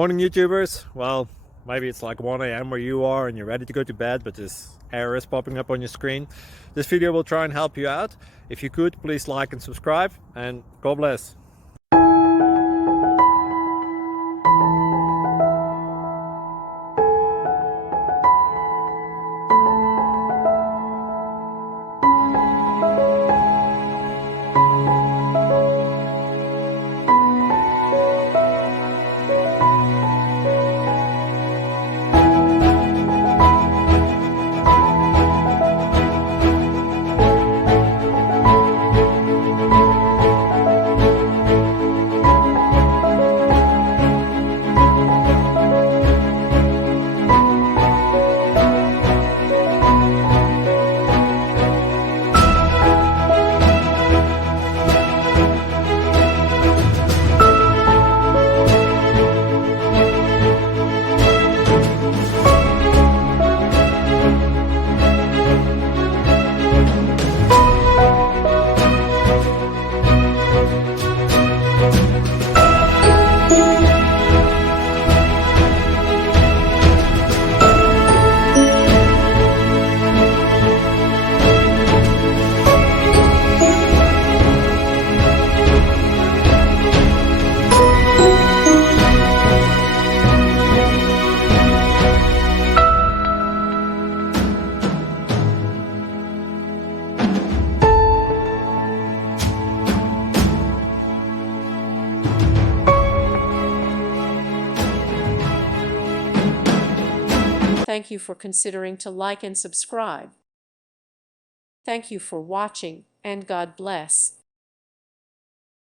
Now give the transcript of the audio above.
Morning, YouTubers. Well, maybe it's like 1 a.m. where you are and you're ready to go to bed, but this error is popping up on your screen. This video will try and help you out. If you could, please like and subscribe, and God bless. Thank you for considering to like and subscribe. Thank you for watching, and God bless.